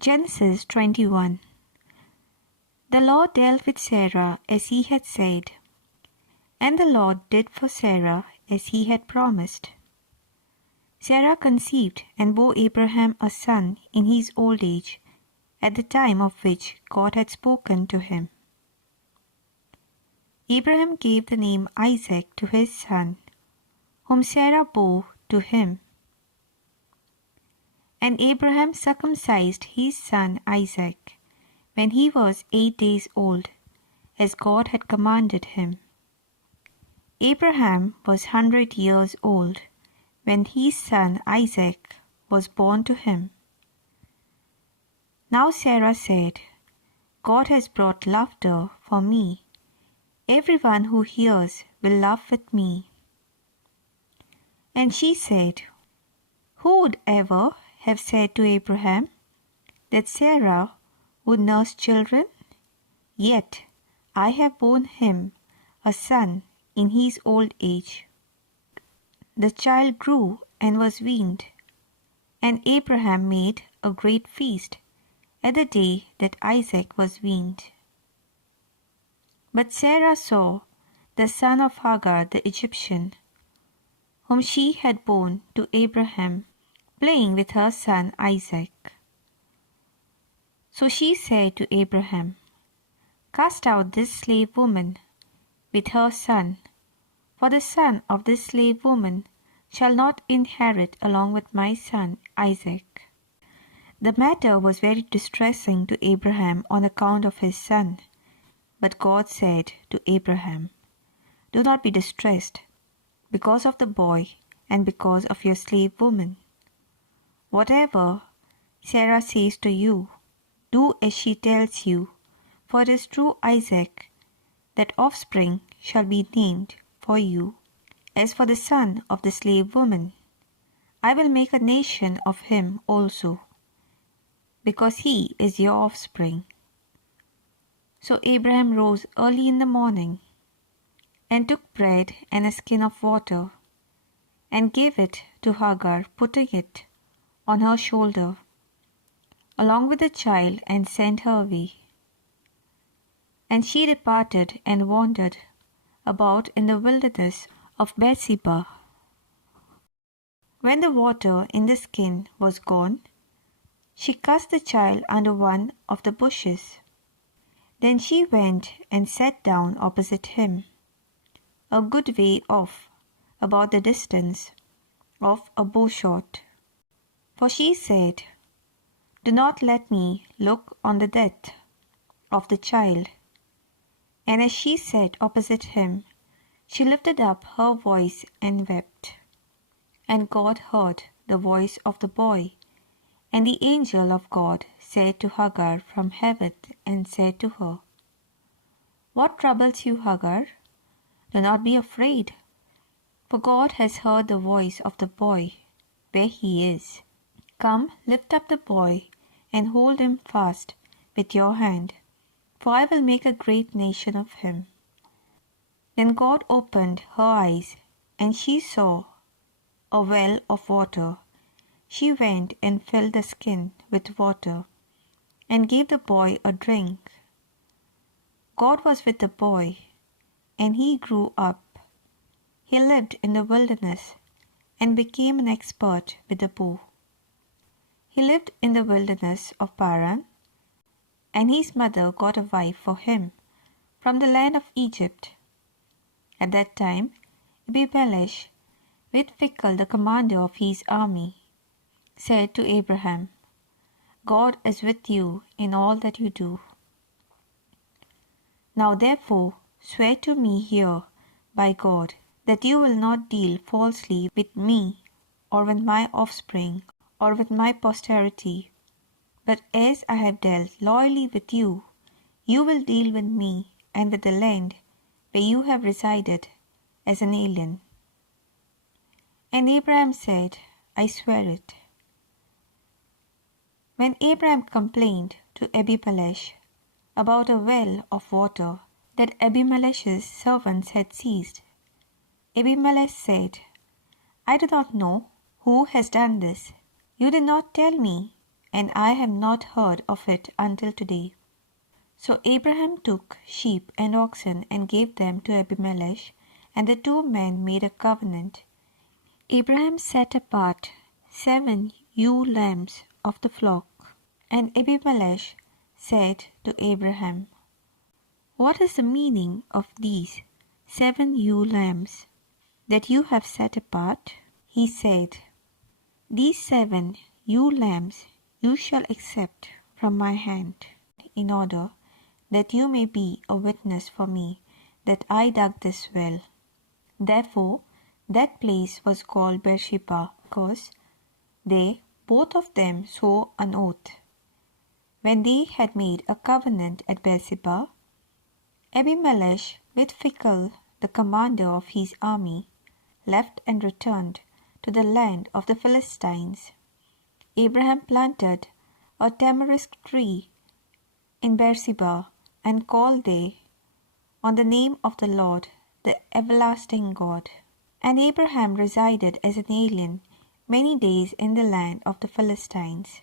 Genesis 21. The Lord dealt with Sarah as he had said, and the Lord did for Sarah as he had promised. Sarah conceived and bore Abraham a son in his old age, at the time of which God had spoken to him. Abraham gave the name Isaac to his son, whom Sarah bore to him. And Abraham circumcised his son Isaac when he was 8 days old, as God had commanded him. Abraham was 100 years old when his son Isaac was born to him. Now Sarah said, God has brought laughter for me. Everyone who hears will laugh with me. And she said, who would ever have said to Abraham that Sarah would nurse children? Yet I have borne him a son in his old age. The child grew and was weaned, and Abraham made a great feast at the day that Isaac was weaned. But Sarah saw the son of Hagar the Egyptian, whom she had borne to Abraham, playing with her son Isaac. So she said to Abraham, cast out this slave woman with her son, for the son of this slave woman shall not inherit along with my son Isaac. The matter was very distressing to Abraham on account of his son. But God said to Abraham, do not be distressed because of the boy and because of your slave woman. Whatever Sarah says to you, do as she tells you, for it is through Isaac that offspring shall be named for you. As for the son of the slave woman, I will make a nation of him also, because he is your offspring. So Abraham rose early in the morning, and took bread and a skin of water, and gave it to Hagar, putting it on her shoulder, along with the child, and sent her away. And she departed and wandered about in the wilderness of Beersheba. When the water in the skin was gone, she cast the child under one of the bushes. Then she went and sat down opposite him, a good way off, about the distance of a bowshot. For she said, do not let me look on the death of the child. And as she sat opposite him, she lifted up her voice and wept. And God heard the voice of the boy. And the angel of God said to Hagar from heaven, and said to her, what troubles you, Hagar? Do not be afraid, for God has heard the voice of the boy where he is. Come, lift up the boy, and hold him fast with your hand, for I will make a great nation of him. Then God opened her eyes, and she saw a well of water. She went and filled the skin with water, and gave the boy a drink. God was with the boy, and he grew up. He lived in the wilderness, and became an expert with the bow. He lived in the wilderness of Paran, and his mother got a wife for him from the land of Egypt. At that time, Abimelech, with Phicol the commander of his army, said to Abraham, God is with you in all that you do. Now therefore swear to me here by God that you will not deal falsely with me, or with my offspring, or with my posterity, but as I have dealt loyally with you, you will deal with me and with the land where you have resided as an alien. And Abraham said, I swear it. When Abraham complained to Abimelech about a well of water that Abimelech's servants had seized, Abimelech said, I do not know who has done this. You did not tell me, and I have not heard of it until today." So Abraham took sheep and oxen and gave them to Abimelech, and the two men made a covenant. Abraham set apart 7 ewe lambs of the flock, and Abimelech said to Abraham, "What is the meaning of these 7 ewe lambs that you have set apart?" He said, "These 7 ewe lambs you shall accept from my hand, in order that you may be a witness for me that I dug this well." Therefore that place was called Beersheba, because they both of them swore an oath. When they had made a covenant at Beersheba, Abimelech with Phicol the commander of his army left and returned to the land of the Philistines. Abraham planted a tamarisk tree in Beersheba and called there on the name of the Lord, the everlasting God. And Abraham resided as an alien many days in the land of the Philistines.